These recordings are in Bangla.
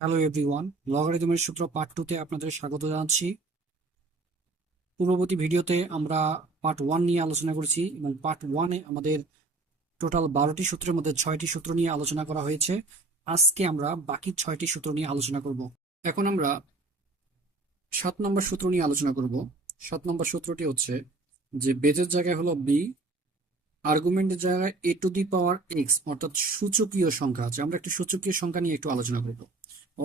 হ্যালো এভরিওয়ান, লগারিদমের সূত্র পার্ট 2 তে আপনাদের স্বাগত জানাচ্ছি। পূর্ববর্তী ভিডিওতে আমরা পার্ট 1 নিয়ে আলোচনা করেছি এবং পার্ট 1 এ আমাদের টোটাল 12টি সূত্রের মধ্যে 6টি সূত্র নিয়ে আলোচনা করা হয়েছে। আজকে আমরা বাকি 6টি সূত্র নিয়ে আলোচনা করব। এখন আমরা 7 নম্বর সূত্র নিয়ে আলোচনা করব। 7 নম্বর সূত্রটি হচ্ছে যে বেজের জায়গায় হলো বি, আর্গুমেন্টের জায়গায় এ টু দি পাওয়ার এক্স, অর্থাৎ সূচকীয় সংখ্যা আছে। আমরা একটু সূচকীয় সংখ্যা নিয়ে একটু আলোচনা করব।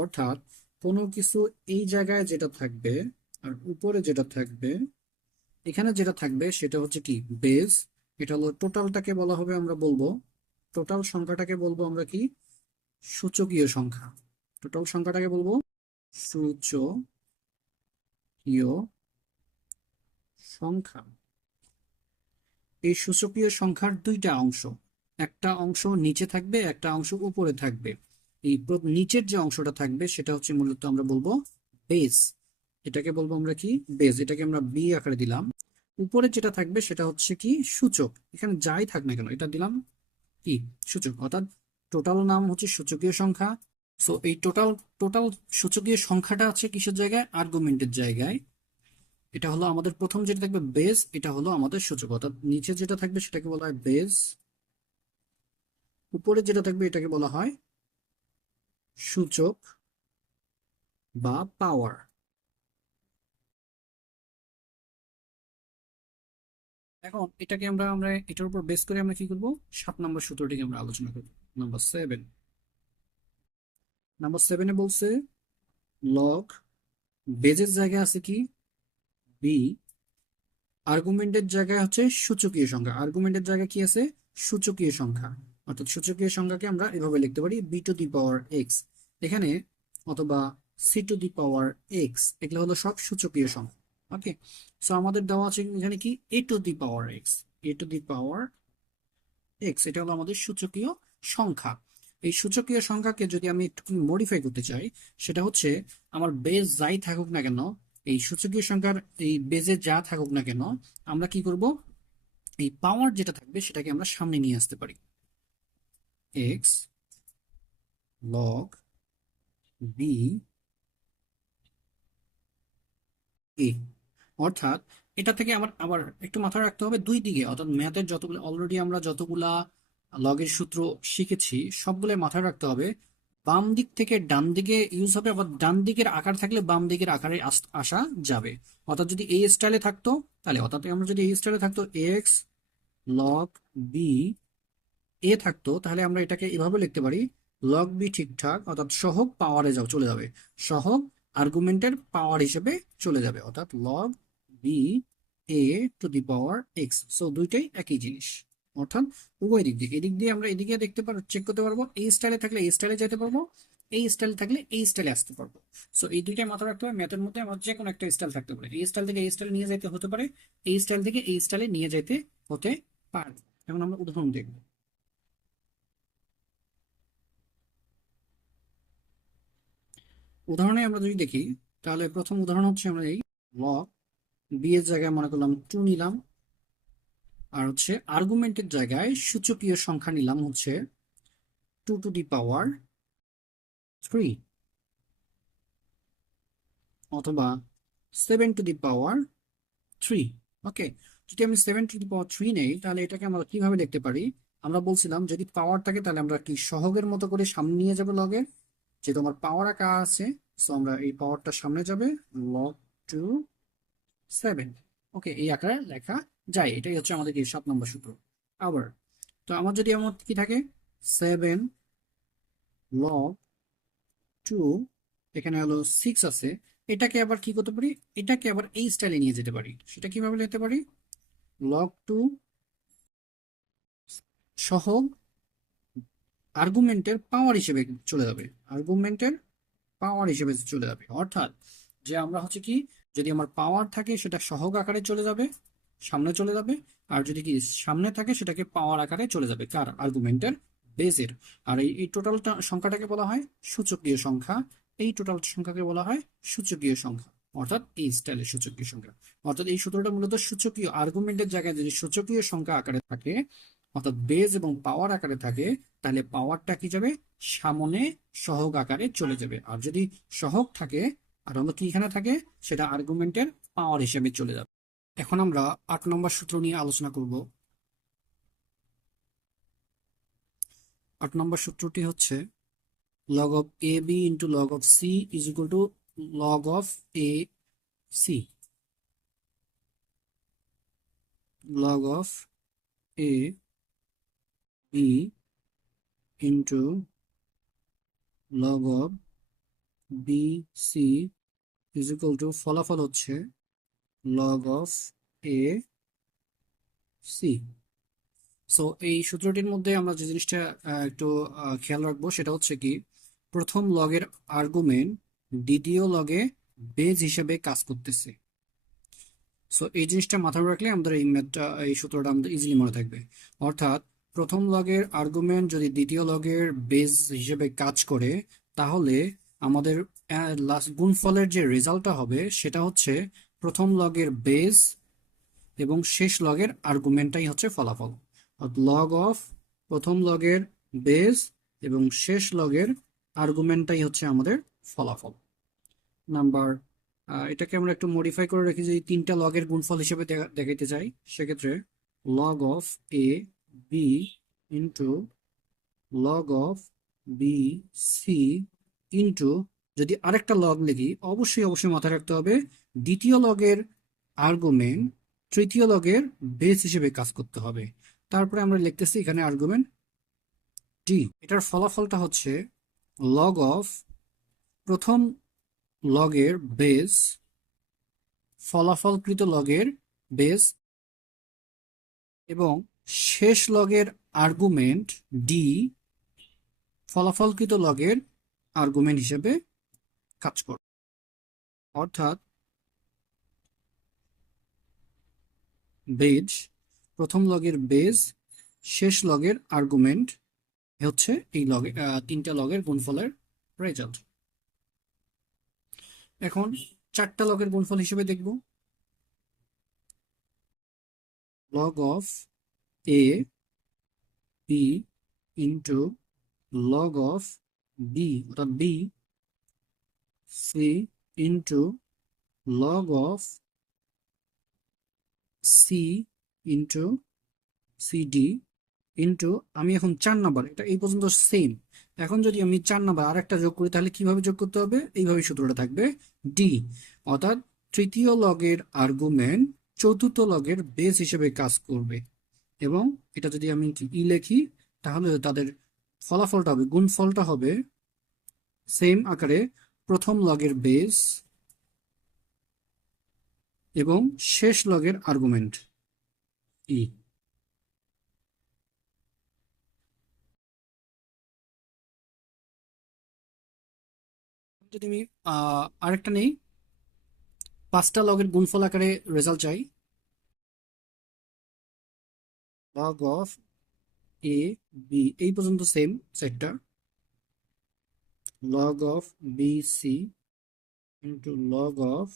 অর্থাৎ কোনো কিছু এই জায়গায় যেটা থাকবে আর উপরে যেটা থাকবে, এখানে যেটা থাকবে সেটা হচ্ছে কি বেস। এটা হলো টোটালটাকে বলা হবে, আমরা বলবো টোটাল সংখ্যাটাকে বলবো আমরা কি সূচকীয় সংখ্যা। টোটাল সংখ্যাটাকে বলবো সূচকীয় সংখ্যা। এই সূচকীয় সংখ্যার দুইটা অংশ, একটা অংশ নিচে থাকবে, একটা অংশ উপরে থাকবে। এই নিচের যে অংশটা থাকবে সেটা হচ্ছে মূলত আমরা বলবো বেস। এটাকে বলবো আমরা কি বেস, এটাকে আমরা বি আকারে দিলাম। উপরে যেটা থাকবে সেটা হচ্ছে কি সূচক, এখানে যাই থাক না কেন এটা দিলাম কি সূচক, অর্থাৎ টোটাল নাম হচ্ছে সূচকীয় সংখ্যা। সো এই টোটাল টোটাল সূচকীয় সংখ্যাটা আছে কিসের জায়গায়, আর্গুমেন্টের জায়গায়। এটা হলো আমাদের প্রথম যেটা থাকবে বেস, এটা হলো আমাদের সূচক, অর্থাৎ নিচে যেটা থাকবে সেটাকে বলা হয় বেস, উপরে যেটা থাকবে এটাকে বলা হয় সূচক বা পাওয়ার। এখন এটাকে আমরা আমরা এটার উপর বেস করে আমরা কি করব, 7 নম্বর সূত্রটিকে আমরা আলোচনা করব। নাম্বার 7, নাম্বার 7-এ বলছে লগ বেজের জায়গায় আছে কি বি, আর্গুমেন্টের জায়গায় হচ্ছে সূচকীয় সংখ্যা। আর্গুমেন্টের জায়গায় কি আছে, সূচকীয় সংখ্যা। অর্থাৎ সূচকীয় সংখ্যাকে আমরা এভাবে লিখতে পারি B to the power X এখানে, অথবা C to the power X, এগুলো হলো সব সূচকীয় সংখ্যা। ওকে, সো আমাদের দেওয়া আছে এখানে কি a to the power x, a to the power x, এটা হলো আমাদের সূচকীয় সংখ্যা। এই সূচকীয় সংখ্যাকে যদি আমি একটু মডিফাই করতে চাই, সেটা হচ্ছে আমার বেজ যাই থাকুক না কেন, এই সূচকীয় সংখ্যার এই বেজে যা থাকুক না কেন, আমরা কি করব, এই পাওয়ার যেটা থাকবে সেটাকে আমরা সামনে নিয়ে আসতে পারি। এক্স লগ বি এ, অর্থাৎ এটা থেকে আমার আবার একটু মাথায় রাখতে হবে দুই দিকে, অর্থাৎ ম্যাথের যতগুলো অলরেডি আমরা যতগুলা লগের সূত্র শিখেছি সবগুলো মাথায় রাখতে হবে। বাম দিক থেকে ডান দিকে ইউজ হবে, আবার ডান দিকের আকার থাকলে বাম দিকের আকারে আসা যাবে। অর্থাৎ যদি এই স্টাইলে থাকতো তাহলে, অর্থাৎ আমরা যদি এই স্টাইলে থাকতো এক্স লগ বি এ থাকতো, তাহলে আমরা এটাকে এভাবে লিখতে পারি লগ বি ঠিকঠাক, অর্থাৎ সহগ পাওয়ারে চলে যাবে, সহগ আর্গুমেন্টের পাওয়ার হিসেবে চলে যাবে, অর্থাৎ log B A to the power X. So দুইটাই একই জিনিস, অর্থাৎ উভয় দিক দিয়ে, এদিক দিয়ে আমরা এদিকে দেখতে পারবো, চেক করতে পারবো, এই স্টাইলে থাকলে এই স্টাইলে যেতে পারবো, এই স্টাইলে থাকলে এই স্টাইলে আসতে পারবো। সো এই দুইটাই মাথায় রাখতে হবে, ম্যাথের মধ্যে আমার যে কোনো একটা স্টাইল থাকতে পারে, এই স্টাইল থেকে এই স্টাইলে নিয়ে যেতে হতে পারে, এই স্টাইল থেকে এই স্টাইলে নিয়ে যেতে হতে পারে। এখন আমরা উদাহরণ দেখবো। উদাহরণে আমরা যদি দেখি, তাহলে প্রথম উদাহরণ হচ্ছে আমরা এই লগ বি এর জায়গায় মনে করলাম 2 নিলাম, আর হচ্ছে আর্গুমেন্টের জায়গায় সূচকীয় সংখ্যা নিলাম হচ্ছে 2 টু দি পাওয়ার 3, অথবা 7 টু দি পাওয়ার 3। ওকে, যদি আমি 7 টু দি পাওয়ার 3 নেই তাহলে এটাকে আমরা কিভাবে দেখতে পারি, আমরা বলছিলাম যদি পাওয়ার থাকে তাহলে আমরা কি সহগের মতো করে সামনে নিয়ে যাবো লগের, যে তোমার পাওয়ার আঁকা আছে, সো আমরা এই পাওয়ারটা সামনে যাবে, log 2 7। ওকে, এই আকারে লেখা যায়, এটাই হচ্ছে আমাদের কি 7 নম্বর সূত্র। আবার তো আমার যদি আমার কি থাকে 7 log 2, এখানে হলো 6 আছে, এটাকে আবার কি করতে পারি, এটাকে আবার এই স্টাইলে নিয়ে যেতে পারি। সেটা কিভাবে নিতে পারি, log 2 সহ আর্গুমেন্টের পাওয়ার হিসেবে চলে যাবে, আর্গুমেন্টের পাওয়ার হিসেবে চলে যাবে। অর্থাৎ যে আমরা হচ্ছে কি, যদি আমার পাওয়ার থাকে সেটা সহগ আকারে চলে যাবে, সামনে চলে যাবে, আর যদি কি সামনে থাকে সেটাকে পাওয়ার আকারে চলে যাবে, কার, আর্গুমেন্টের বেসের। আর এই টোটাল সংখ্যাটাকে বলা হয় সূচকীয় সংখ্যা, এই টোটাল সংখ্যাকে বলা হয় সূচকীয় সংখ্যা, অর্থাৎ এই স্টাইলের সূচকীয় সংখ্যা। অর্থাৎ এই সূত্রটা মূলত সূচকীয় আর্গুমেন্টের জায়গায় যদি সূচকীয় সংখ্যা আকারে থাকে, অর্থাৎ বেজ এবং পাওয়ার আকারে থাকে, তাহলে পাওয়ারটা কি যাবে, সামনে সহগ আকারে চলে যাবে। আর যদি সহগ থাকে আর হলো কি এখানে থাকে, সেটা আর্গুমেন্টের পাওয়ার হিসেবে চলে যাবে। এখন আমরা 8 নম্বর সূত্র নিয়ে আলোচনা করব। 8 নম্বর সূত্রটি হচ্ছে log of ab into log of c is equal to log of ac, log of a b into log of b c is equal to ফলাফল হচ্ছে log of a c। So এই সূত্রটির মধ্যে আমরা যে জিনিসটা একটু খেয়াল রাখবো সেটা হচ্ছে কি, প্রথম লগের আর্গুমেন্ট দ্বিতীয় লগে বেজ হিসেবে কাজ করতেছে। সো এই জিনিসটা মাথায় রাখলে আমাদের এই ম্যাথটা, এই সূত্রটা আমাদের ইজিলি মনে থাকবে। অর্থাৎ প্রথম লগের আর্গুমেন্ট যদি দ্বিতীয় লগের বেজ হিসেবে কাজ করে, তাহলে আমাদের লাস্ট গুণফলের যে রেজাল্টটা হবে সেটা হচ্ছে প্রথম লগের বেজ এবং শেষ লগের আর্গুমেন্টটাই হচ্ছে ফলাফল। লগ অফ প্রথম লগের বেজ এবং শেষ লগের আর্গুমেন্টটাই হচ্ছে আমাদের ফলাফল। নাম্বার, এটাকে আমরা একটু মডিফাই করে রেখে যদি তিনটা লগের গুণফল হিসেবে দেখাইতে চাই, সেক্ষেত্রে log of A B into log of B C into, যদি আরেকটা লগ লিখি অবশ্যই অবশ্যই মাথায় রাখতে হবে দ্বিতীয় লগের আর্গুমেন্ট তৃতীয় লগের বেস হিসেবে কাজ করতে হবে। তারপরে আমরা লিখতেছি এখানে আর্গুমেন্ট ডি। এটার ফলাফলটা হচ্ছে লগ অফ প্রথম লগের বেস ফলাফলকৃত লগের বেস এবং শেষ লগের আর্গুমেন্ট ডি ফলাফলকৃত লগের আর্গুমেন্ট হিসেবে কাজ করবে। অর্থাৎ বেজ প্রথম লগের বেজ শেষ লগের আর্গুমেন্ট হচ্ছে এই লগে তিনটা লগের গুণফলের রেজাল্ট। এখন চারটা লগের গুণফল হিসেবে দেখব। Log of A B into log of b অর্থাৎ b C into log of c into CD into, আমি এখন 4 নাম্বার, এটা এই পর্যন্ত সেম। এখন যদি আমি 4 নাম্বার আরেকটা যোগ করি তাহলে কিভাবে যোগ করতে হবে, এইভাবে সূত্রটা থাকবে ডি। অর্থাৎ তৃতীয় লগের আর্গুমেন্ট চতুর্থ লগের বেস হিসেবে কাজ করবে। এবং এটা যদি আমি ই লিখি তাহলে তাদের ফলাফলটা হবে, গুণফলটা হবে সেম আকারে প্রথম লগের বেস এবং শেষ লগের আর্গুমেন্ট ই। যদি আমি আরেকটা নেই, 5টা লগের গুণফল আকারে রেজাল্ট চাই। লগ অফ এ বি এই পর্যন্ত সেম সেটটা, log of B C into log of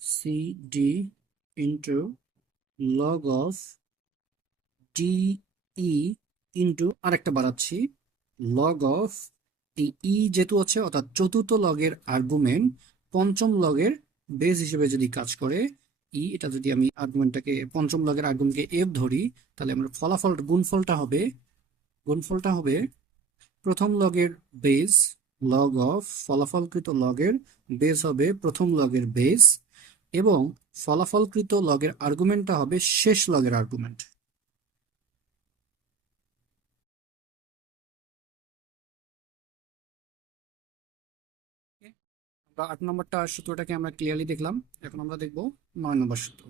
C D into log of D E into আরেকটা বাড়াচ্ছি লগ অফ এই ই যেহেতু আছে, অর্থাৎ চতুর্থ লগের আর্গুমেন্ট পঞ্চম লগের বেস হিসেবে যদি কাজ করে ই, এটা যদি আমি আর্গুমেন্টটাকে পঞ্চম লগের আর্গুমেন্টকে এফ ধরি, তাহলে আমার গুণফলটা হবে প্রথম লগের বেস লগ অফ ফলাফলকৃত লগের বেস হবে প্রথম লগের বেস এবং ফলাফলকৃত লগের আর্গুমেন্টটা হবে শেষ লগের আর্গুমেন্ট। আমরা 8 নম্বরটা সূত্রটাকে আমরা ক্লিয়ারলি দেখলাম। এখন আমরা দেখব 9 নম্বর সূত্র।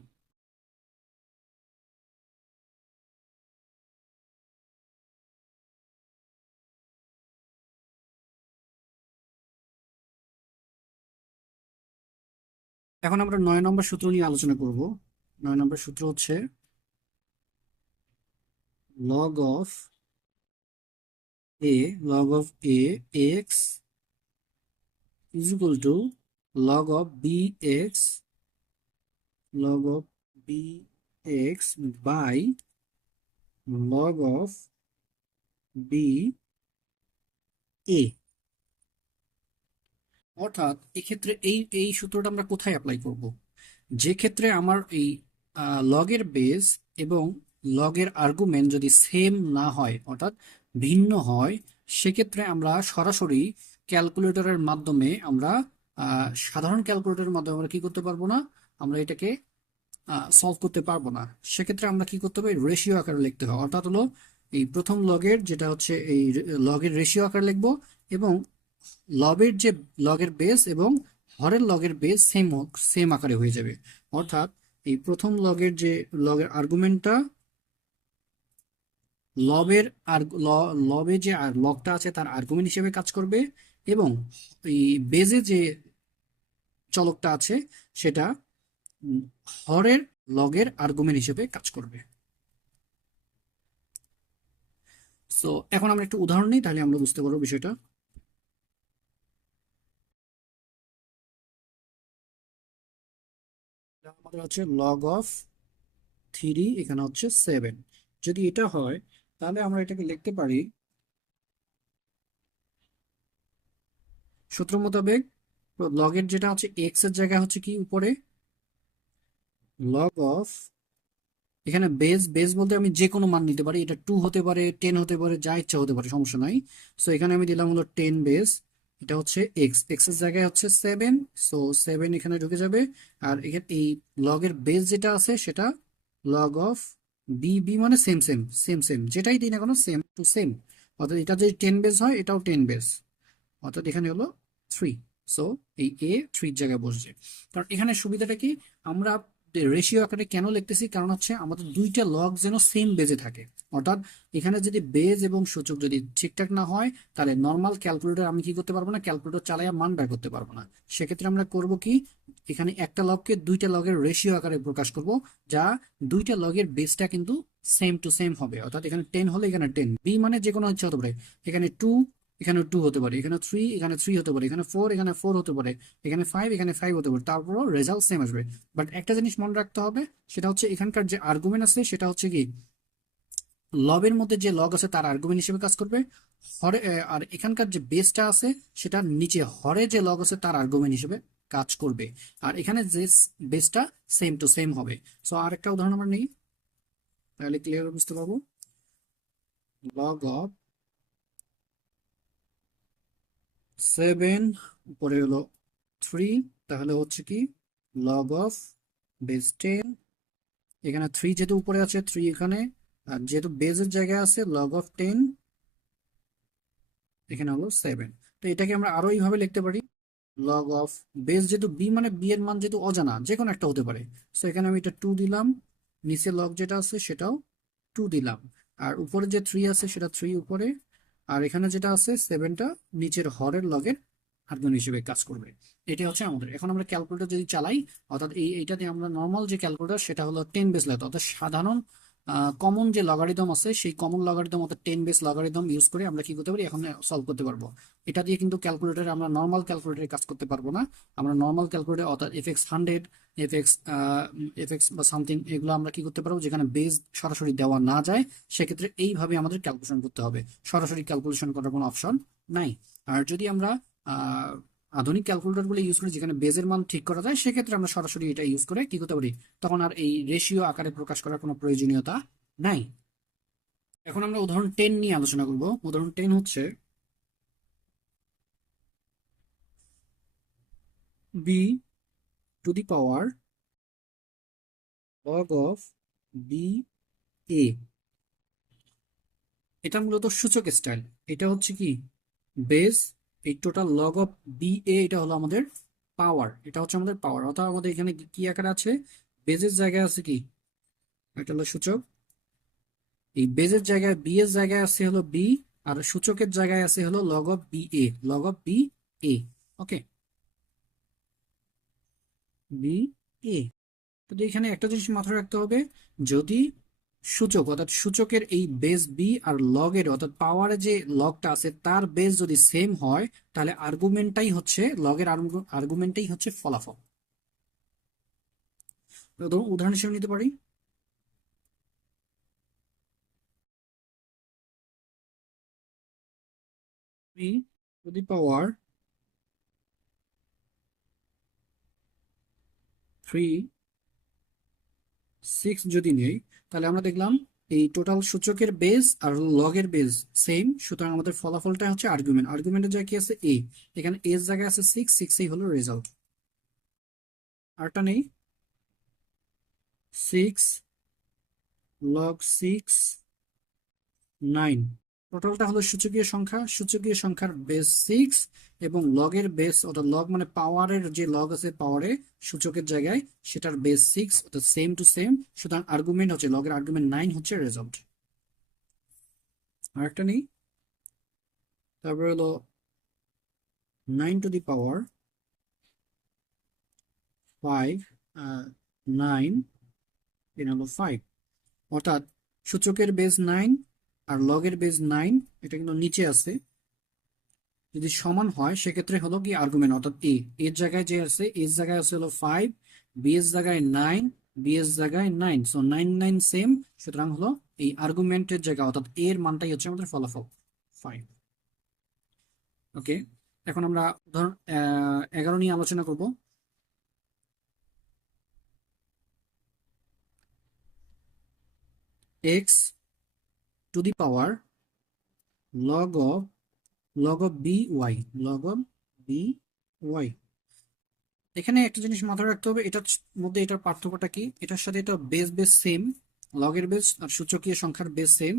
এখন আমরা 9 নম্বর সূত্র নিয়ে আলোচনা করব। 9 নম্বর সূত্র হচ্ছে log of a x is equal to log of b x by log of b a. অর্থাৎ এক্ষেত্রে এই এই সূত্রটা আমরা কোথায় অ্যাপ্লাই করব? যে ক্ষেত্রে আমার এই লগের বেস এবং লগের আর্গুমেন্ট যদি সেম না হয়, অর্থাৎ ভিন্ন হয়, সেক্ষেত্রে আমরা সরাসরি ক্যালকুলেটরের মাধ্যমে আমরা সাধারণ ক্যালকুলেটরের মাধ্যমে আমরা কি করতে পারবো না, আমরা এটাকে সলভ করতে পারবো না। সেক্ষেত্রে আমরা কি করতে হবে, রেশিও আকারে লিখতে হবে। অর্থাৎ হলো এই প্রথম লগের যেটা হচ্ছে এই লগের রেশিও আকারে লিখবো, এবং লবের যে লগের বেস এবং হরের লগের বেস সেম সেম আকারে হয়ে যাবে। অর্থাৎ এই প্রথম লগের যে লগের আর্গুমেন্টটা লবের আর লবে যে লগটা আছে তার আর্গুমেন্ট হিসেবে কাজ করবে, এবং এই বেজে যে চলকটা আছে সেটা উম, হরের লগের আর্গুমেন্ট হিসেবে কাজ করবে। সো এখন আমরা একটু উদাহরণ নিই, তাহলে আমরা বুঝতে পারবো বিষয়টা। আমাদের হচ্ছে লগ অফ 3, এখানে হচ্ছে 7। যদি এটা হয় তাহলে আমরা এটাকে লিখতে পারি সূত্র মোতাবেক। লগের যেটা হচ্ছে এক্স এর জায়গায় হচ্ছে কি উপরে লগ অফ, এখানে বেস বেস বলতে আমি যে কোনো মান নিতে পারি, এটা 2 হতে পারে, 10 হতে পারে, যা ইচ্ছা হতে পারে, সমস্যা নাই। সো এখানে আমি দিলাম হলো 10 বেস, এটা হচ্ছে এক্স, এক্স এর জায়গায় হচ্ছে 7। সো 7 এখানে ঢুকে যাবে। আর এখানে এই লগের বেস যেটা আছে সেটা লগ অফ বি, বি মানে সেম সেম সেম সেম, যেটাই দিই না কোনো সেম টু সেম। অর্থাৎ এটা যদি 10 বেস হয় এটাও 10 বেস, অর্থাৎ এখানে হলো 3। সো এই এ 3 জায়গায় বসছে। কারণ এখানে সুবিধাটা কি, আমরা রেশিও আকারে কেন লিখতেছি, কারণ হচ্ছে আমাদের দুইটা লগ যেন সেম বেজে থাকে। অর্থাৎ এখানে যদি বেজ এবং সূচক যদি ঠিকঠাক না হয়, তাহলে নর্মাল ক্যালকুলেটর আমি কি করতে পারবো না, ক্যালকুলেটর চালাইয়া মান বের করতে পারবো না। সেক্ষেত্রে আমরা করব কি, এখানে একটা লগকে দুইটা লগের রেশিও আকারে প্রকাশ করব, যা দুইটা লগের বেসটা কিন্তু সেম টু সেম হবে। অর্থাৎ এখানে 10 হলে এখানে 10, বি মানে যে কোনো ইচ্ছা হতে পারে, এখানে 2 এখানে 2 হতে পারে, এখানে 3 এখানে 3 হতে পারে, এখানে 4 এখানে 4 হতে পারে, এখানে 5 এখানে 5 হতে পারে, তারপরও রেজাল্ট সেম আসবে। বাট একটা জিনিস মনে রাখতে হবে, সেটা হচ্ছে এখানকার যে আর্গুমেন্ট আছে সেটা হচ্ছে কি, লবের মধ্যে যে লগ আছে তার আর্গুমেন্ট হিসেবে কাজ করবে। হরে আর এখানকার যে বেসটা আছে সেটা নিচে হরে যে লগ আছে তার আর্গুমেন্ট হিসেবে কাজ করবে। আর এখানে যে বেসটা সেম টু সেম হবে। সো আর একটা উদাহরণ আমরা নিই, তাহলে ক্লিয়ার বুঝতে পারবো। লগ অফ 7 উপরে হলো 3, তাহলে হচ্ছে কি লগ অফ বেস 10, এখানে 3 যেহেতু উপরে আছে 3 এখানে, আর যেহেতু বেজের জায়গায় আছে লগ অফ 10, এখানে হলো 7। তো এটাকে আমরা আরো এইভাবে লিখতে পারি, লগ অফ বেস যেহেতু বি মানে বি এর মান যেহেতু অজানা যে কোনো একটা হতে পারে, সো এখানে আমি এটা 2 দিলাম, নিচে লগ যেটা আছে সেটাও 2 দিলাম, আর উপরে যে 3 আছে সেটা 3 উপরে, আর এখানে যেটা আছে 7টা নিচের হরের লগের আর্গুমেন্ট হিসেবে কাজ করবে। এটা হচ্ছে আমাদের। এখন আমরা ক্যালকুলেটর যদি চালাই, অর্থাৎ এইটাতে আমরা নর্মাল যে ক্যালকুলেটর সেটা হলো 10 বেস লেথ, অর্থাৎ সাধারণ কমন যে লগারিদম আছে সেই কমন লগারিদম অর্থাৎ 10 বেস লগারিদম ইউজ করে আমরা কি করতে পারি, এখন সলভ করতে পারবো। এটা দিয়ে কিন্তু ক্যালকুলেটরে আমরা নর্মাল ক্যালকুলেটরে কাজ করতে পারবো না। আমরা নর্মাল ক্যালকুলেটর অর্থাৎ FX100, এফএক্স এফএক্স বা সামথিং, এগুলো আমরা কি করতে পারবো, যেখানে বেস সরাসরি দেওয়া না যায় সেক্ষেত্রে এইভাবে আমাদের ক্যালকুলেশন করতে হবে, সরাসরি ক্যালকুলেশন করার কোনো অপশন নাই। আর যদি আমরা আহ আধুনিক ক্যালকুলেটর গুলো ইউজ করি যেখানে বেজের মান ঠিক করা যায়, সেক্ষেত্রে আমরা সরাসরি এটা ইউজ করে কি করতে পারি, তখন আর এই রেশিও আকারে প্রকাশ করার কোনো প্রয়োজনীয়তা নাই। এখন আমরা উদাহরণ 10 নিয়ে আলোচনা করব। উদাহরণ 10 হচ্ছে b to the power log of b a. এটা মূলত সূচক স্টাইল। এটা হচ্ছে কি বেস, এই total log of b a এটা হলো আমাদের পাওয়ার, এটা হচ্ছে আমাদের পাওয়ার। অর্থাৎ আমাদের এখানে কি আকারে আছে, বেজের জায়গায় আছে কি, এটা হলো সূচক, এই বেজের জায়গায় বি এর জায়গায় আছে হলো বি, আর সূচকের জায়গায় আছে হলো log of b a, log of b a. Okay, b a. তো এখানে একটা জিনিস মাথায় রাখতে হবে, যদি সূচক অর্থাৎ সূচকের এই বেস বি আর লগের অর্থাৎ পাওয়ারে যে লগটা আছে তার বেস যদি সেম হয়, তাহলে আর্গুমেন্টটাই হচ্ছে লগের আর্গুমেন্টটাই হচ্ছে ফলাফল। তো ধরুন উদাহরণ হিসেবে নিতে পারি, 3 যদি নেই, তাহলে আমরা দেখলাম এই টোটাল সূচকের বেস আর লগের বেস সেম, সুতরাং আমাদের ফলাফলটা হচ্ছে আর্গুমেন্ট। আর্গুমেন্টের জায়গায় কি আছে এ, এখানে এর জায়গায় আছে 6 হলো রেজাল্ট। আরটা নেই 6 log 6 9, টোটালটা হলো সূচকীয় সংখ্যা, সূচকীয় সংখ্যার বেস 6 এবং লগের বেস, অর্থাৎ লগ মানে পাওয়ারের যে লগ আছে পাওয়ারে সূচকের জায়গায় সেটার বেস 6, অর্থাৎ সেম টু সেম, সুতরাং আর্গুমেন্ট হচ্ছে লগের আর্গুমেন্ট 9 হচ্ছে রেজাল্ট। আরেকটা নেই, তারপরে হলো 9 5 9 হলো 5, অর্থাৎ সূচকের বেস 9 আর লগের বেস 9, এটা কিন্তু নিচে আছে, যদি সমান হয় সেক্ষেত্রে হলো কি আর্গুমেন্ট, অর্থাৎ এ এর জায়গায় যে আছে, এর জায়গায় আছে হলো 5, বি এর জায়গায় 9, বি এর জায়গায় 9, সো 9 9 সেম, সুতরাং হলো এই আর্গুমেন্টের জায়গা অর্থাৎ এর মানটাই হচ্ছে আমাদের ফলাফল 5। ওকে, এখন আমরা উদাহরণ 11 নিয়ে আলোচনা করব। X to the power log of B Y, log of B Y. এখানে একটা জিনিস মাথায় রাখতে হবে, এটার মধ্যে এটার পার্থক্যটা কি, এটার সাথে এটা বেস বেস সেম, লগের বেস আর সূচকীয় সংখ্যার বেস সেম।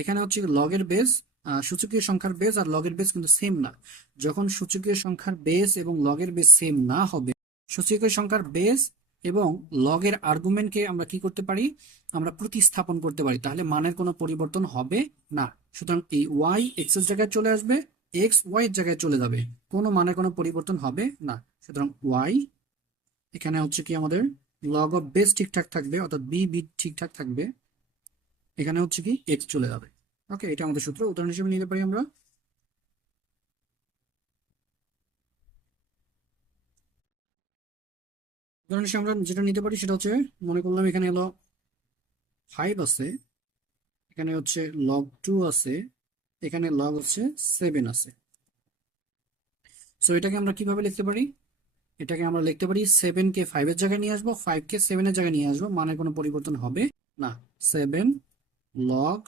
এখানে হচ্ছে লগের বেস, সূচকীয় সংখ্যার বেস আর লগের বেস কিন্তু সেম না। যখন সূচকীয় সংখ্যার বেস এবং লগের বেস সেম না হবে, সূচকীয় সংখ্যার বেস এবং লগের আর্গুমেন্টকে আমরা কি করতে পারি, আমরা প্রতিস্থাপন করতে পারি, তাহলে মানের কোনো পরিবর্তন হবে না। সুতরাং এই ওয়াই এক্স এর জায়গায় চলে আসবে, এক্স ওয়াই এর জায়গায় চলে যাবে, কোনো মানে কোনো পরিবর্তন হবে না। সুতরাং ওয়াই এখানে হচ্ছে কি আমাদের লগ অফ বেস ঠিকঠাক থাকবে, অর্থাৎ বি বি ঠিকঠাক থাকবে, এখানে হচ্ছে কি এক্স চলে যাবে। ওকে, এটা আমাদের সূত্র। উদাহরণ হিসেবে নিতে পারি আমরা, উদাহরণ হিসেবে আমরা যেটা নিতে পারি সেটা হচ্ছে, মনে করলাম এখানে হলো 5 আছে, এখানে হচ্ছে লগ 2 আছে, এখানে লগ হচ্ছে 7 আছে। সো এটাকে আমরা কিভাবে লিখতে পারি, এটাকে আমরা লিখতে পারি 7 কে 5 এর জায়গায় নিয়ে আসবো, 5 কে 7 এর জায়গায় নিয়ে আসবো, মানে কোনো পরিবর্তন হবে না। 7 লগ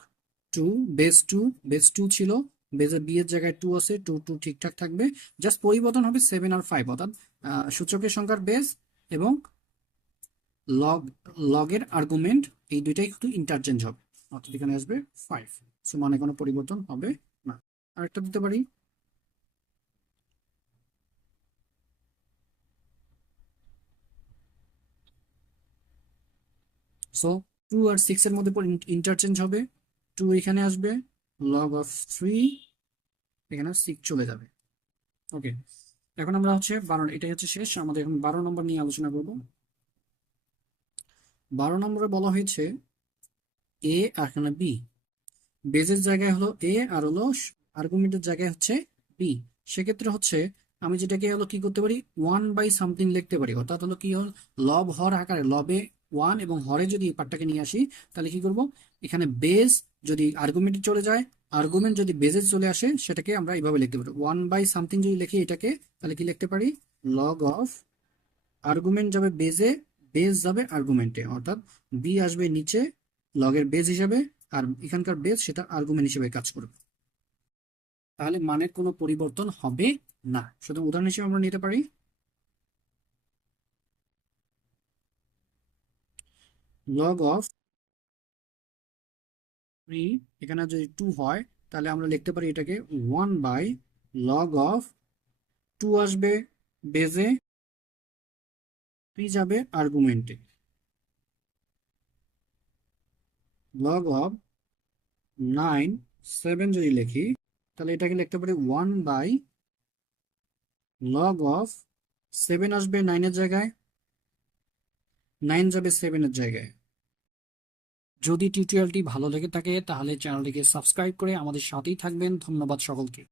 2, বেস 2 ছিল, বেসের বি এর জায়গায় 2 আছে, 2 2 ঠিকঠাক থাকবে, জাস্ট পরিবর্তন হবে 7 আর 5, অর্থাৎ সূচকের সংখ্যার বেস এবং লগ লগের আর্গুমেন্ট এই দুইটাই কিন্তু ইন্টারচেঞ্জ হবে, অর্থাৎ এখানে আসবে 5, সো মানে কোনো পরিবর্তন হবে না। আরেকটা দিতে পারি, সো 2 আর 6 এর মধ্যে ইন্টারচেঞ্জ হবে, 2 এখানে আসবে, লগ অফ 3 এখানে 6 চলে যাবে। ওকে, এখন আমরা হচ্ছে 12, এটাই হচ্ছে শেষ, আমাদের এখন 12 নম্বর নিয়ে আলোচনা করব। 12 নম্বরে বলা হয়েছে এ আর এখানে বি, বেজের জায়গায় হলো এ আর হলো আর্গুমেন্টের জায়গায় হচ্ছে বি। সেক্ষেত্রে হচ্ছে আমি যেটাকে হলো কি করতে পারি, 1/সামথিং লিখতে পারি, অর্থাৎ হলো কি হল লব হর আকারে, লবে 1 এবং হরে যদি এই পার্টটাকে নিয়ে আসি, তাহলে কি করব, এখানে বেজ যদি আর্গুমেন্টে চলে যায়, আর্গুমেন্ট যদি বেজে চলে আসে, সেটাকে আমরা এইভাবে লিখতে পারি 1/সামথিং যদি লিখি এটাকে, তাহলে কি লিখতে পারি, লগ অফ আর্গুমেন্ট যাবে বেজে, বেজ যাবে আর্গুমেন্টে, অর্থাৎ বি আসবে নিচে লগের বেজ হিসাবে, আর এখানকার বেজ সেটা আর্গুমেন্ট হিসেবে কাজ করবে, তাহলে মানের কোনো পরিবর্তন হবে না। সুতরাং উদাহরণ হিসেবে আমরা নিতে পারি লগ অফ 3, এখানে যদি 2 হয় তাহলে আমরা লিখতে পারি এটাকে 1/লগ অফ 2 আসবে বেজে, 3 যাবে আর্গুমেন্টে, লগ অফ 9 7 যদি লিখি, তাহলে এটাকে লিখতে পারি 1/লগ অফ 7 আসবে 9 এর জায়গায়, 9 যাবে 7 এর জায়গায়। যদি টিউটোরিয়ালটি ভালো লেগে থাকে তাহলে চ্যানেলটিকে সাবস্ক্রাইব করে আমাদের সাথেই থাকবেন। ধন্যবাদ সকলকে।